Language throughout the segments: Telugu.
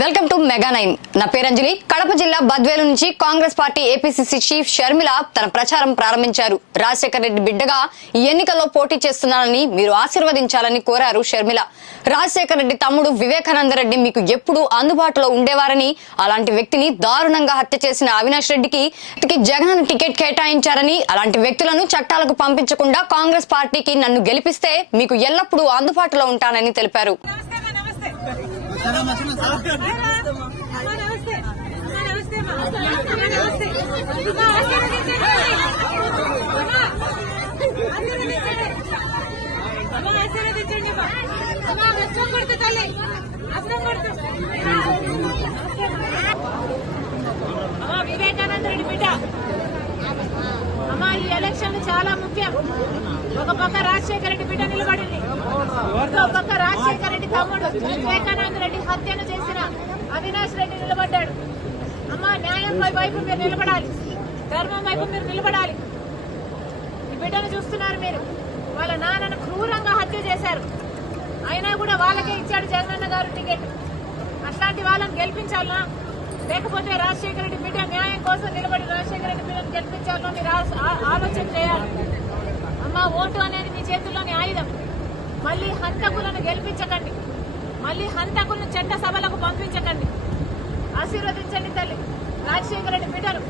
Welcome to mega nine. నా పేరంజలి కడప జిల్లా బద్వేలు నుంచి Congress party APCC chief Sharmila తన ప్రచారం ప్రారంభించారు. రాజశేఖర రెడ్డి బిడ్డగా ఈ ఎన్నికల్లో పోటీ చేస్తున్నానని మీరు ఆశీర్వదించాలని కోరారు షర్మిల. రాజశేఖర రెడ్డి తమ్ముడు వివేకానంద రెడ్డి మీకు ఎప్పుడూ అందుబాటులో ఉండేవారని అలాంటి వ్యక్తిని దారుణంగా హత్య చేసిన అవినాష్ రెడ్డికి జగన్ టికెట్ కేటాయించారని అలాంటి వ్యక్తులను చట్టాలకు పంపించకుండా కాంగ్రెస్ పార్టీకి నన్ను గెలిపిస్తే మీకు ఎల్లప్పుడూ అందుబాటులో ఉంటానని తెలిపారు. ఆశీర్వదించండి. అమ్మా, కొడుతు తల్లి కొడుతు అమ్మా వివేకానంద రెడ్డి బిడ్డ అమ్మా ఈ ఎలక్షన్ చాలా ముఖ్యం ఒక పక్క రాజశేఖర రెడ్డి బిడ్డ నిలబడింది ఇంకో పక్క రాజశేఖర రెడ్డి తమ్ముడు వివేకానంద రెడ్డి హత్యను చేసిన అవినాష్ రెడ్డి నిలబడ్డాడు. అమ్మా న్యాయం వైపు మీరు నిలబడాలి. ధర్మం వైపు మీరు నిలబడాలి. ఈ బిడ్డను చూస్తున్నారు మీరు. వాళ్ళ నాన్నను క్రూరంగా హత్య చేశారు. అయినా కూడా వాళ్ళకే ఇచ్చాడు జగనన్న గారు టికెట్. అట్లాంటి వాళ్ళని గెలిపించాలా లేకపోతే రాజశేఖర రెడ్డి బిడ్డ న్యాయం కోసం నిలబడి రాజశేఖర రెడ్డి బిడ్డను గెలిపించాలో మీరు ఆ- ఆలోచన చేయాలి. అమ్మ ఓటు అనేది మీ చేతుల్లోని ఆయుధం. మళ్ళీ హంతకులను గెలిపించకండి. మళ్ళీ హంతకులను చట్ట సభలకు పంపించకండి. ఆశీర్వదించండి తల్లి. రాజశేఖర రెడ్డి బిడ్డను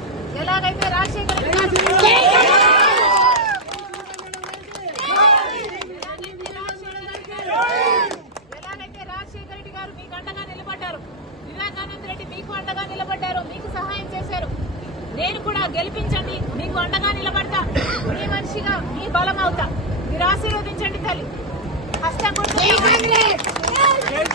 ఎలాగైతే రాజశేఖర రెడ్డి గారు- ఎలాగైతే రాజశేఖర రెడ్డి గారు మీకు అండగా నిలబడ్డారు వివేకానంద రెడ్డి మీకు అండగా నిలబడ్డారు మీకు సహాయం చేశారు నేను కూడా గెలిపించండి మీకు అండగా నిలబడతా మీ మనిషిగా మీ బలం అవుతా మీరు ఆశీర్వదించండి తల్లి.